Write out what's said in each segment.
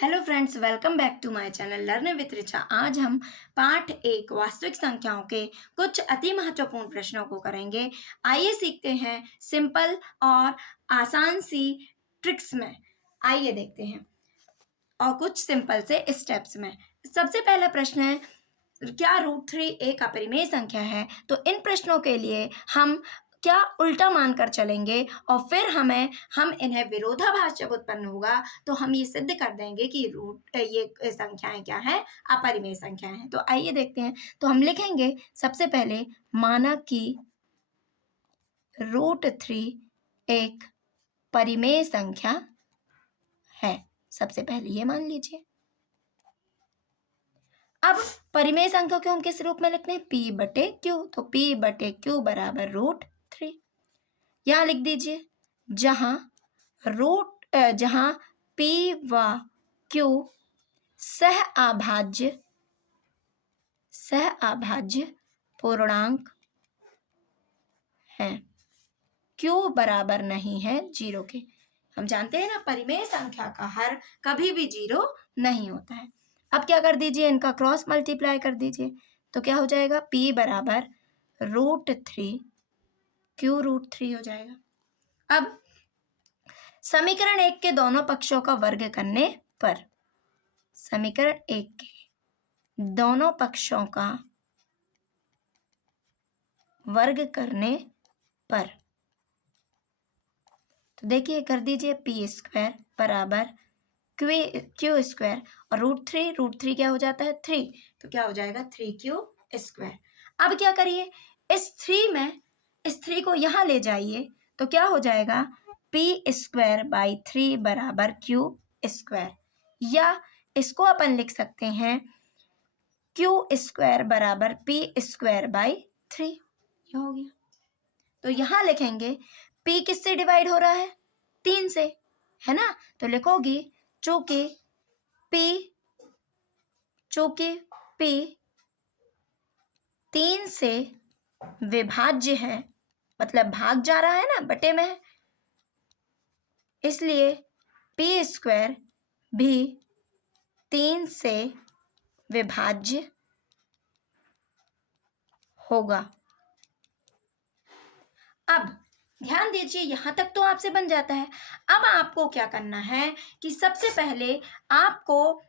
Hello friends, welcome back to my channel learn with Richa. आज हम पाठ 1 वास्तविक संख्याओं के कुछ अति महत्वपूर्ण प्रश्नों को करेंगे। आइए सीखते हैं सिंपल और आसान सी ट्रिक्स में। आइए देखते हैं और कुछ सिंपल से स्टेप्स में। सबसे पहला प्रश्न है, क्या √3 एक अपरिमेय संख्या है? तो इन प्रश्नों के लिए हम क्या उल्टा मानकर चलेंगे और फिर हम इन्हें विरोधाभास जब उत्पन्न होगा तो हम ये सिद्ध कर देंगे कि ये संख्याएं क्या हैं, अपरिमेय संख्याएं हैं। तो आइए देखते हैं। तो हम लिखेंगे सबसे पहले, माना कि √3 एक परिमेय संख्या है। सबसे पहले ये मान लीजिए। अब परिमेय संख्या को हम किस रूप में लिखते हैं? P/Q। तो P/Q बराबर √3। यहां लिख दीजिए, जहां P व Q सह अभाज्य पूर्णांक हैं। Q बराबर नहीं है 0 के। हम जानते हैं ना, परिमेय संख्या का हर कभी भी 0 नहीं होता है। अब क्या कर दीजिए, इनका क्रॉस मल्टीप्लाई कर दीजिए। तो क्या हो जाएगा? P बराबर √3 Q √3 हो जाएगा। अब समीकरण 1 के दोनों पक्षों का वर्ग करने पर, समीकरण 1 के दोनों पक्षों का वर्ग करने पर, तो देखिए कर दीजिए P² बराबर Q² और √3 क्या हो जाता है? 3। तो क्या हो जाएगा? 3Q²। अब क्या करिए, इस 3 को यहां ले जाइए तो क्या हो जाएगा? P²/3 बराबर Q², या इसको अपन लिख सकते हैं Q² बराबर P²/3। ये हो गया। तो यहां लिखेंगे P किससे डिवाइड हो रहा है? 3 से, है ना? तो लिखोगी चूंकि P 3 से विभाज्य है, मतलब भाग जा रहा है ना, बटे में है, इसलिए P² भी 3 से विभाज्य होगा। अब ध्यान दीजिए, यहां तक तो आपसे बन जाता है। अब आपको क्या करना है कि सबसे पहले आपको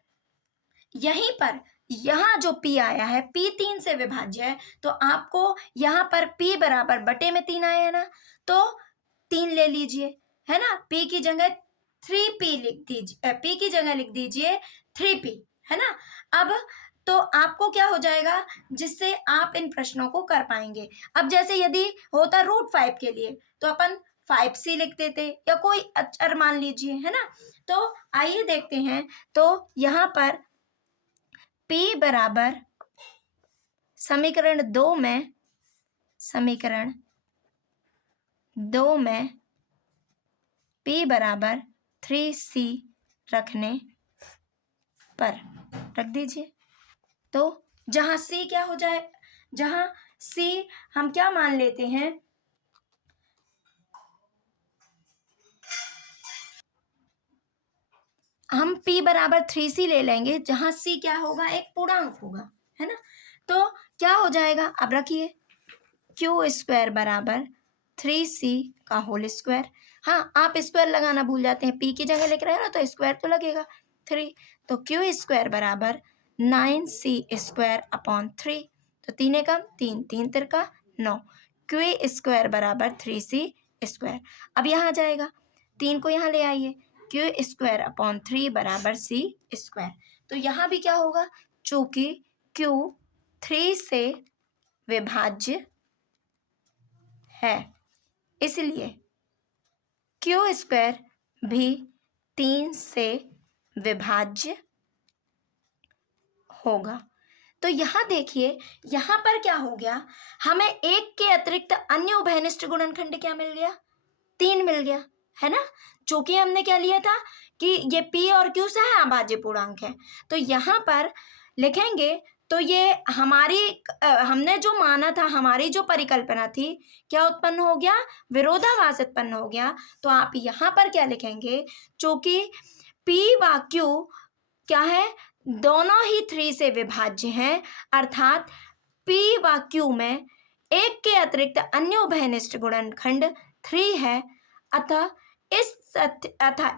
यहीं पर, यहां जो P आया है, P 3 से विभाज्य है, तो आपको यहां पर P बराबर बटे में 3 आया है ना, तो 3 ले लीजिए, है ना? P की जगह 3P लिख दीजिए, P की जगह लिख दीजिए 3P, है ना? अब तो आपको क्या हो जाएगा, जिससे आप इन प्रश्नों को कर पाएंगे। अब जैसे यदि होता √5 के लिए तो अपन 5C लिख देते, या कोई अक्षर मान लीजिए, है ना? तो आइए देखते हैं। तो यहां पर P बराबर समीकरण 2 में P बराबर 3C रखने पर रख दीजिए। तो जहां C क्या हो जाए, जहां C हम क्या मान लेते हैं, हम P बराबर 3C ले लेंगे, जहां C क्या होगा? एक पूर्णांक होगा, है ना? तो क्या हो जाएगा? अब रखिए, Q² बराबर 3C का होल स्क्वायर। हाँ, आप स्क्वायर लगाना भूल जाते हैं, P की जगह लिख रहे हैं ना, तो स्क्वायर तो लगेगा 3। तो Q² बराबर 9C²/3। तो 3 एकम 3, 3 तिरका 9, Q² बराबर 3C²। अब यहाँ आ जाएगा, 3 को यहाँ ले आइए, Q²/3 बराबर C²। तो यहाँ भी क्या होगा, चूंकि Q 3 से विभाज्य है, इसलिए Q² भी 3 से विभाज्य होगा। तो यहां देखिए, यहां पर क्या हो गया, हमें 1 के अतिरिक्त अन्य उभयनिष्ठ गुणनखंड क्या मिल गया? 3 मिल गया, है ना? चूंकि हमने क्या लिया था कि ये P और Q सह अभाज्य पूर्णांक है, तो यहां पर लिखेंगे तो ये हमने जो माना था, हमारी जो परिकल्पना थी, क्या उत्पन्न हो गया? विरोधाभास उत्पन्न हो गया। तो आप यहां पर क्या लिखेंगे, चूंकि P व Q क्या है, दोनों ही 3 से विभाज्य हैं, अर्थात P व Q में एक के अतिरिक्त अन्य उभयनिष्ठ गुणनखंड 3 है। अतः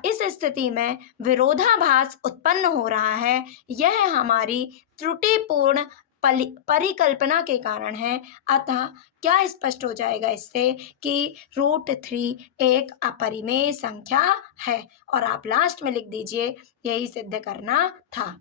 इस स्थिति में विरोधाभास उत्पन्न हो रहा है। यह हमारी त्रुटिपूर्ण परिकल्पना के कारण है। अतः क्या स्पष्ट हो जाएगा इससे कि √3 एक अपरिमेय संख्या है, और आप लास्ट में लिख दीजिए यही सिद्ध करना था।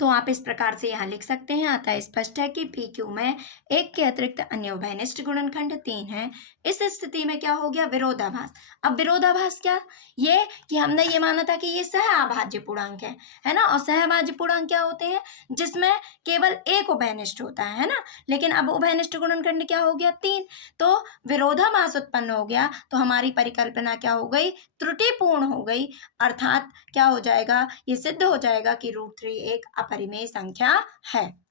तो आप इस प्रकार से यहाँ लिख सकते हैं, अतः स्पष्ट है कि पी क्यू में एक के अतिरिक्त अन्य उभयनिष्ठ गुणनखंड 3 है। इस स्थिति में क्या हो गया, विरोधाभास। अब विरोधाभास क्या, ये कि हमने ये माना था कि ये सहअभाज्य पूर्णांक है ना, और सहअभाज्य पूर्णांक क्या होते हैं, जिसमें केवल एक उभयनिष्ठ होता है ना, लेकिन अब उभयनिष्ठ गुणनखंड क्या हो गया, 3, तो विरोधाभास उत्पन्न हो गया। तो हमारी परिकल्पना क्या हो गई, त्रुटिपूर्ण हो गई, अर्थात क्या हो जाएगा, ये सिद्ध हो जाएगा कि √3 एक अपरिमेय संख्या है।